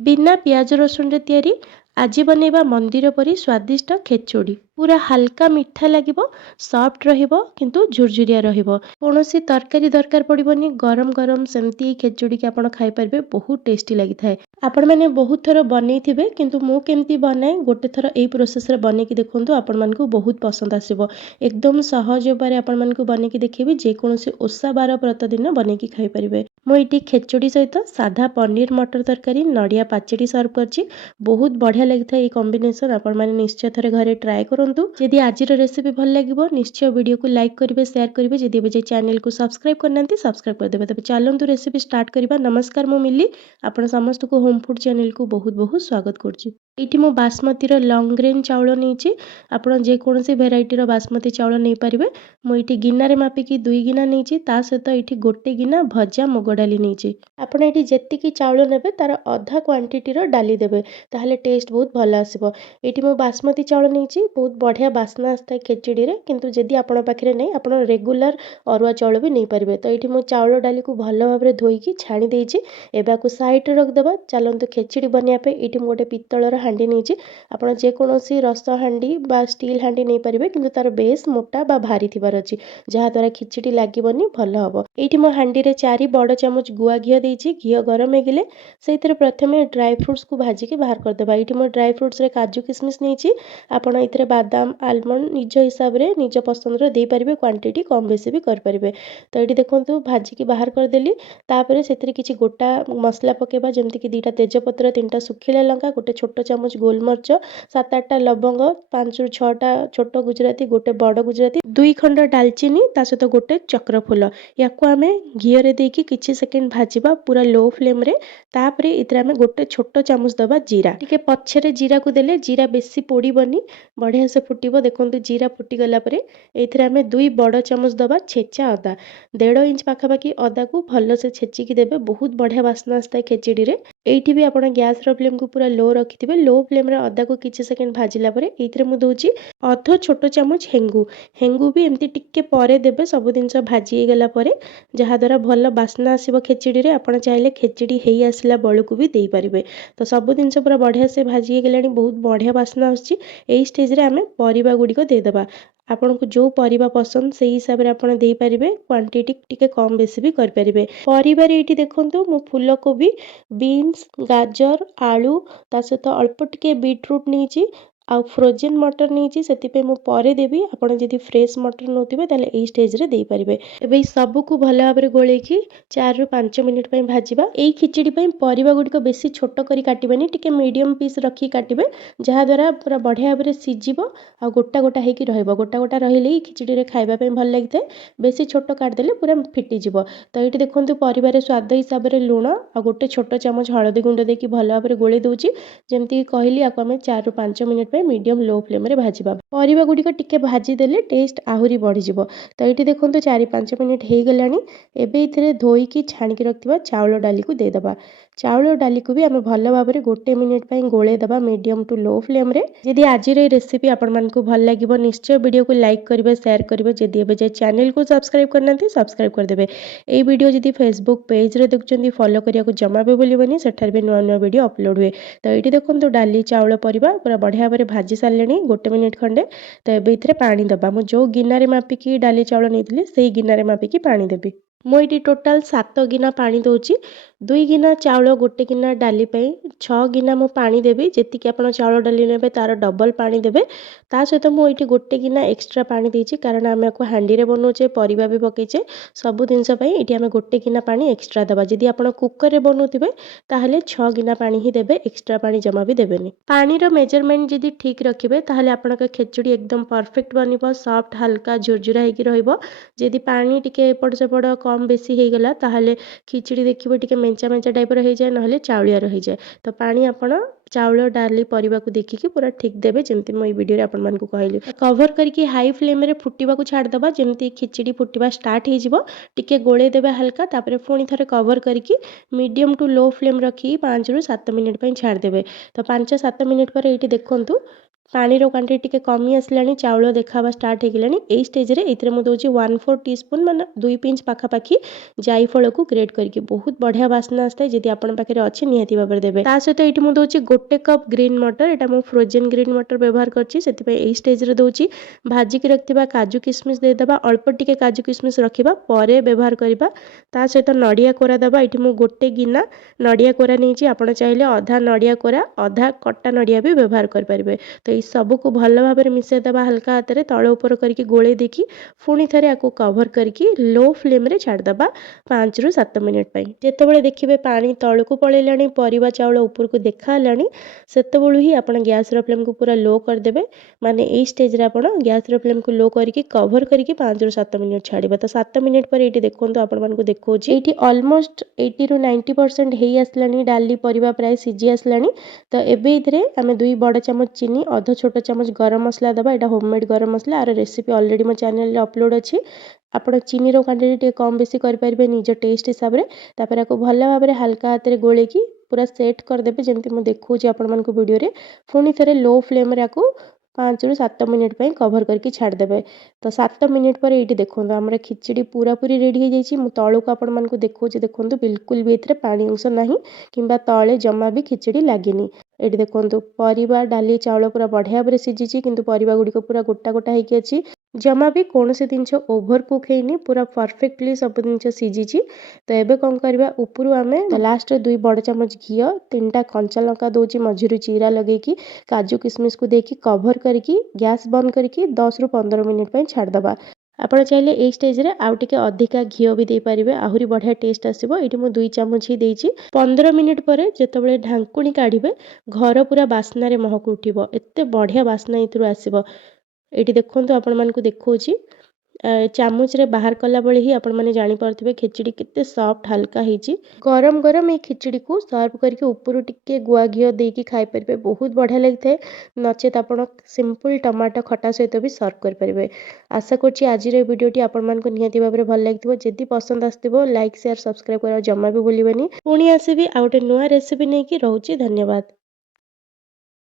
बिना पियाज रसुण रे तैयारी आज बनैबा मंदिर परी स्वादिष्ट खेचोड़ी पूरा हल्का मीठा लगिबो सॉफ्ट रहिबो किंतु झुरझुरिया रहिबो कोनोसी तरकारी दरकार पड़िबनी गरम गरम सेमती खेचोड़ी के आपण खाइ परबे बहुत टेस्टी लागि थाए आपण माने बहुत थर बनैथिबे किंतु मु केमती बनाए गोटे थर एई प्रोसेस रे बनै कि देखंतु आपण मानकु बहुत पसंद आसीबो एकदम सहज उपाय आपण मानकु बनै कि देखिबे जे कोनोसी ओसा बार व्रत दिन बनै कि खाइ परिबे मु एटी खेचोड़ी सहित साधा पनीर मटर तरकारी नड़िया पाचेडी सर्व करछि बहुत बढ़िया लगी था ये कॉम्बिनेशन आपण माने निश्चय थरे घरे ट्राई करंतु यदि आज रेसिपी भल लागिबो निश्चय वीडियो को लाइक करिवे शेयर करिवे यदि बजे चैनल को सब्सक्राइब करनांती सब्सक्राइब कर देबे तबे चलंतु रेसिपी स्टार्ट करिबा नमस्कार मु मिली आपण समस्त को होम फूड चैनल को बहुत बहुत स्वागत करछि एठी मु बासमती रो लॉन्ग ग्रेन चावल नेछि आपण जे कोनसी वेराइटी रो बासमती चावल नै परिबे मु एठी गिन्ना रे मापी की 2 गिना नेछि ता सहित एठी गोटे गिना भजा मुग डाली नेछि आपण एठी जेतिकी चावल नेबे तार आधा क्वांटिटी रो डाली देबे ताहले टेस्ट बहुत भल आसीबो एठी मु बासमती चावल नेछि बहुत बढ़िया बासना आस्ता खिचड़ी रे किंतु जदी आपण पाखरे नै आपण रेगुलर अरुआ चावल भी नै परिबे तो एठी मु चावल डाली को भल भाबरे धोई की छाणी देछि एबा को साइड रे रख देबा चलंतु खिचड़ी बनिया पे एठी मु गोटे पित्तल रो हांडी नेछि आपण जे कोनोसी रस हांडी बा स्टील हांडी नै परिबे किंतु तार बेस मोटा बा भारी थिबार अछि जहा द्वारा खिचड़ी लागिबनी भल हबो एठी मु हांडी रे 4 बड़ चमच गुआ घिया देछि घिया गरम हेगिले सेइतरे प्रथमे ड्राई फ्रूट्स को भाजी के बाहर कर देबा एठी मु ड्राई फ्रूट्स रे काजू किशमिश नेछि आपण इतरे बादाम आलमंड निज हिसाब रे निज पसंद रे दे परिबे क्वांटिटी कम बेसी भी कर परिबे तो एठी देखंतु भाजी के बाहर कर देली तापरे सेतरे किछि गोटा मसला पकेबा जेमति कि 2टा तेजपत्र 3टा सुखिला लंका गोटे छोटो चामच गोलमर्च 7-8टा लवंग 5 ରୁ 6टा छोटो गुजराती गोटे बड़ गुजराती 2 खंड दालचीनी ता सहित गोटे चक्र फूल याकू आमे घियो रे देकी किछि सेकंड भाजीबा पूरा लो फ्लेम रे तापरे इतरे आमे गोटे छोटो चामच दबा जीरा टिके पछरे जीरा को देले जीरा बेसी पोड़ीबनी बढ़िया से फुटिबो देखंतु जीरा फुटी गला परे एथरे आमे 2 बड़ चामच दबा छेचा अदा 1.5 इंच पाखापाखी अदा को भल से छेची की देबे बहुत बढ़िया वासना आस्ता खिचड़ी रे एठी भी आपण गैस रो फ्लेम को पूरा लो रखिथिबे लो फ्लेम रे अदा को किछि सेकंड भाजिला परे एथरे मु दोची अध छोटो चामच हेंगू भी एमती टिके परे देबे सब दिनस भाजी गला परे जहा द्वारा भल वासना आसीबो खिचड़ी रे आपण चाहिले खिचड़ी हेई आसला बळु को भी देई परिबे तो सब दिनस पूरा बढ़िया से भाजी गेलानी बहुत बढ़िया वासना आछि एई स्टेज रे आमे परिबा गुडी को दे देबा आपण को जो परिबा पसंद सेही हिसाब रे आपण देई परिबे क्वांटिटी टिके कम बेसी भी कर परिबे परिबार एठी देखंतु मु फूल कोबी बीन्स गाजर आलू ता सहित अल्प टिके बीटरूट नीची आ फ्रोजेन मटर नीची सेति पे मु परे देबी आपण जदी फ्रेश मटर नोतिबे ताले एई स्टेज रे देई परिबे एबे सब को भल भाबरे गोळे की 4 ରୁ 5 मिनिट पय भाजीबा एई खिचड़ी पय परिबा गुडी को बेसी छोटो करी काटिबेनी टिके मीडियम पीस रखी काटिबे जहा द्वारा पूरा बढ़िया भाबरे सिजिबो आ गोटा गोटा हेकी रहइबो गोटा गोटा रहिले खिचड़ी रे खाइबा पय भल लागिते बेसी छोटो काट देले पूरा फिटी जिवो तो एठी देखंतु परिबारे स्वाद हिसाब रे लूण आ गोटे छोटो चामच हळदी गुंड देकी भल भाबरे गोळे दोची जेमति कहली आको हमें 4 ରୁ 5 मिनिट मीडियम लो फ्लेम रे भाजीबा परिबा गुडी को टिके भाजी देले टेस्ट आहुरी बढ़ी जिवो तो एठी देखंतु 4-5 मिनिट हे गलानी एबे इथरे धोई की छाणी की रखथिबा चावल डाली को दे दबा चावल डाली को भी हमें भल भाबरे गोटे मिनिट पय गोळे दबा मीडियम टू लो फ्लेम रे यदि आज रे रेसिपी आपण मन को भल लागिबो निश्चय वीडियो को लाइक करिवे शेयर करिवे जदि एबे जे चैनल को सब्सक्राइब करनांती सब्सक्राइब कर देबे एई वीडियो जदि फेसबुक पेज रे देखचंदी फॉलो करिया को जमा बे बोलिबनी सेठार भी नुवा नुवा वीडियो अपलोड हुए तो एठी देखंतु डाली चावल परिबा पूरा बढ़िया भाबरे भाजी सारलेनी गोटे मिनिट खंडे तो एबे इथरे पानी दबा मु जो गिन्ना रे मापी की डाली चावल नेथिले सेही गिन्ना रे मापी की पानी देबी मु एठी टोटल 7 गिना पानी दोची 2 गिना चावल गोटे गिना डाली पे 6 गिना मु पानी देबी जेति कि आपण चावल डाली नेबे तार डबल पानी देबे ता सहित मु एठी गोटे गिना एक्स्ट्रा पानी देछि कारण आमे को हांडी रे बनौचे परिबा भी पकेचे सब दिनस पई एठी आमे गोटे गिना पानी एक्स्ट्रा दबा जदि आपण कुकर रे बनौथिबे ताहले 6 गिना पानी ही देबे एक्स्ट्रा पानी जमा भी देबेनी पानी रो मेजरमेंट जदि ठीक रखिबे ताहले आपण के खिचड़ी एकदम परफेक्ट बनिबो सॉफ्ट हल्का झुरझुरा हेकी रहइबो जदि पानी टिके एपड़ सेपड़ कम बेसी हे गला ताहले खिचड़ी देखिबो टिके मेंचा मेंचा टाइप रो हे जाय नहले चावलिया रहि जाय तो पानी आपण चावल डाली परिबा को देखिकी पूरा ठीक देबे जेमति मई वीडियो रे आपण मन को कहली कवर करके हाई फ्लेम रे फुटिबा को छाड़ दबा जेमति खिचड़ी फुटिबा स्टार्ट हे जिवो टिके गोळे देबे हल्का तापरे पुणी थरे कवर करके मीडियम टू लो फ्लेम रखी 5 ରୁ 7 मिनिट पय छाड़ देबे तो 5-7 मिनिट पर एठी देखंतु ପାଣିର କ୍ୱାଣ୍ଟିଟି ଟିକେ କମି ଆସିଲାଣି, ଚାଉଳ ଦେଖାହେବା ଷ୍ଟାର୍ଟ ହେଇଗଲାଣି। ଏଇ ଷ୍ଟେଜ୍ରେ ଏଥିରେ ମୁଁ ଦେଉଛି 1/4 ଟିସ୍ପୁନ୍ ମାନେ 2 ପିଞ୍ଚ ପାଖାପାଖି ଜାଇଫଳକୁ ଗ୍ରେଟ୍ କରିକି। ବହୁତ ବଢ଼ିଆ ବାସ୍ନା ଆସିଥାଏ, ଯଦି ଆପଣଙ୍କ ପାଖରେ ଅଛି ନିହାତି ଭାବରେ ଦେବେ। ତା ସହିତ ଏଇଠି ମୁଁ ଦେଉଛି 1 କପ୍ ଗ୍ରୀନ୍ ମଟର, ଏଇଟା ମୁଁ ଫ୍ରୋଜେନ୍ ଗ୍ରୀନ୍ ମଟର ବ୍ୟବହାର କରିଛି, ସେଥିପାଇଁ ଏଇ ଷ୍ଟେଜ୍ରେ ଦେଉଛି। ଭାଜିକି ରଖିଥିବା କାଜୁ କିସମିସ୍ ଦେଇଦେବା, ଅଳ୍ପ ଟିକେ କାଜୁ କିସମିସ୍ ରଖିବା, ପରେ ବ୍ୟବହାର କରିବା। ତା ସହିତ ନଡ଼ିଆ କୋରା ଦେବା, ଏଇଠି ମୁଁ 1 ଗିନା ନଡ଼ିଆ କୋରା ନେଇଛି, ଆପଣ ଚାହିଁଲେ ଅଧା ନଡ଼ିଆ କୋରା ଅଧା କଟା ନଡ଼ିଆ ବି ବ୍ୟବହାର କରିପାରିବେ। ତ এই ସବୁକୁ ଭଲ ଭାବରେ ମିଶାଇ ଦେବା ହାଲକା ହାତରେ, ତଳ ଉପର କରିକି ଗୋଳେଇ ଦେଇକି ପୁଣି ଥରେ ଆକୁ କଭର କରିକି ଲୋ ଫ୍ଲେମ୍ରେ ଛାଡ଼ିଦେବା 5 ରୁ 7 ମିନିଟ୍ ପାଇଁ। ଯେତେବେଳେ ଦେଖିବେ ପାଣି ତଳକୁ ପଳେଇଲାଣି, ପରିବା ଚାଉଳ ଉପରକୁ ଦେଖା ହେଲାଣି, ସେତେବେଳୁ ହିଁ ଆପଣ ଗ୍ୟାସ୍ର ଫ୍ଲେମ୍କୁ ପୁରା ଲୋ କରିଦେବେ। ମାନେ ଏଇ ଷ୍ଟେଜ୍ରେ ଆପଣ ଗ୍ୟାସ୍ର ଫ୍ଲେମ୍କୁ ଲୋ କରିକି କଭର କରିକି 5 ରୁ 7 ମିନିଟ୍ ଛାଡ଼ିବେ। ତ 7 ମିନିଟ୍ ପରେ ଏଇଠି ଦେଖନ୍ତୁ, ଆପଣମାନଙ୍କୁ ଦେଖାଉଛି ଏଇଠି ଅଲମୋଷ୍ଟ 80 ରୁ 90% ହେଇ ଆସିଲାଣି, ଡାଲି ପରିବା ପ୍ରାୟ ସିଝି ଆସିଲାଣି। ତ ଏବେ ଏଥିରେ ଆମେ 2 ବଡ଼ ଚାମଚ ଚିନି, ଅଧ ଛୋଟ ଚାମଚ ଗରମ ମସଲା ଦେବା, ଏଇଟା ହୋମମେଡ୍ ଗରମ ମସଲା, ଆର ରେସିପି ଅଲରେଡ଼ି ମୋ ଚ୍ୟାନେଲରେ ଅପଲୋଡ଼ ଅଛି। ଆପଣ ଚିନିର କ୍ୱାଣ୍ଟିଟି ଟିକେ କମ୍ ବେଶୀ କରିପାରିବେ ନିଜ ଟେଷ୍ଟ ହିସାବରେ। ତାପରେ ଆକୁ ଭଲ ଭାବରେ ହାଲକା ହାତରେ ଗୋଳେଇକି ପୁରା ସେଟ୍ କରିଦେବେ, ଯେମିତି ମୁଁ ଦେଖାଉଛି ଆପଣମାନଙ୍କୁ ଭିଡ଼ିଓରେ। ପୁଣି ଥରେ ଲୋ ଫ୍ଲେମ୍ରେ ଆକୁ 5 ରୁ 7 ମିନିଟ୍ ପାଇଁ କଭର କରିକି ଛାଡ଼ିଦେବେ। ତ 7 ମିନିଟ୍ ପରେ ଏଇଠି ଦେଖନ୍ତୁ ଆମର ଖିଚୁଡ଼ି ପୁରାପୁରି ରେଡ଼ି ହେଇଯାଇଛି। ମୁଁ ତଳକୁ ଆପଣମାନଙ୍କୁ ଦେଖାଉଛି, ଦେଖନ୍ତୁ ବିଲକୁଲ ବି ଏଥିରେ ପାଣି ଅଂଶ ନାହିଁ କିମ୍ବା ତଳେ ଜମା ବି ଖିଚୁଡ଼ି ଲାଗିନି। ଏଇଠି ଦେଖନ୍ତୁ ପରିବା ଡାଲି ଚାଉଳ ପୁରା ବଢ଼ିଆ ଭାବରେ ସିଝିଛି, କିନ୍ତୁ ପରିବା ଗୁଡ଼ିକ ପୁରା ଗୋଟା ଗୋଟା ହେଇକି ଅଛି। ଜମା ବି କୌଣସି ଜିନିଷ ଓଭର କୁକ୍ ହେଇନି, ପୁରା ପରଫେକ୍ଟଲି ସବୁ ଜିନିଷ ସିଝିଛି। ତ ଏବେ କ'ଣ କରିବା, ଉପରୁ ଆମେ ଲାଷ୍ଟରେ 2 ବଡ଼ ଚାମଚ ଘିଅ, 3ଟା କଞ୍ଚା ଲଙ୍କା ଦେଉଛି ମଝିରୁ ଚିରା ଲଗେଇକି, କାଜୁ କିସମିସ୍କୁ ଦେଇକି କଭର କରିକି ଗ୍ୟାସ୍ ବନ୍ଦ କରିକି 10 ରୁ 15 ମିନିଟ୍ ପାଇଁ ଛାଡ଼ିଦେବା। ଆପଣ ଚାହିଁଲେ ଏଇ ଷ୍ଟେଜ୍ରେ ଆଉ ଟିକେ ଅଧିକା ଘିଅ ବି ଦେଇପାରିବେ, ଆହୁରି ବଢ଼ିଆ ଟେଷ୍ଟ ଆସିବ। ଏଇଠି ମୁଁ 2 ଚାମଚ ହିଁ ଦେଇଛି। 15 ମିନିଟ୍ ପରେ ଯେତେବେଳେ ଢାଙ୍କୁଣି କାଢ଼ିବେ, ଘର ପୁରା ବାସ୍ନାରେ ମହକ ଉଠିବ, ଏତେ ବଢ଼ିଆ ବାସ୍ନା ଏଥିରୁ ଆସିବ। ଏଇଠି ଦେଖନ୍ତୁ ଆପଣମାନଙ୍କୁ ଦେଖାଉଛି, ଚାମଚରେ ବାହାର କଲାବେଳେ ହିଁ ଆପଣମାନେ ଜାଣିପାରୁଥିବେ ଖିଚୁଡ଼ି କେତେ ସଫ୍ଟ ହାଲକା ହେଇଛି। ଗରମ ଗରମ ଏଇ ଖିଚୁଡ଼ିକୁ ସର୍ଭ କରିକି ଉପରୁ ଟିକେ ଗୁଆ ଘିଅ ଦେଇକି ଖାଇପାରିବେ, ବହୁତ ବଢ଼ିଆ ଲାଗିଥାଏ। ନଚେତ୍ ଆପଣ ସିମ୍ପଲ୍ ଟମାଟୋ ଖଟା ସହିତ ବି ସର୍ଭ କରିପାରିବେ। ଆଶା କରୁଛି ଆଜିର এই ଭିଡ଼ିଓଟି ଆପଣମାନଙ୍କୁ ନିହାତି ଭାବରେ ଭଲ ଲାଗିଥିବ। ଯଦି ପସନ୍ଦ ଆସିଥିବ ଲାଇକ୍ ସେୟାର ସବସ୍କ୍ରାଇବ୍ କରିବା ଜମା ବି ଭୁଲିବେନି। ପୁଣି ଆସିବି ଆଉ ଗୋଟେ ନୂଆ ରେସିପି ନେଇକି। ରହୁଛି, ଧନ୍ୟବାଦ।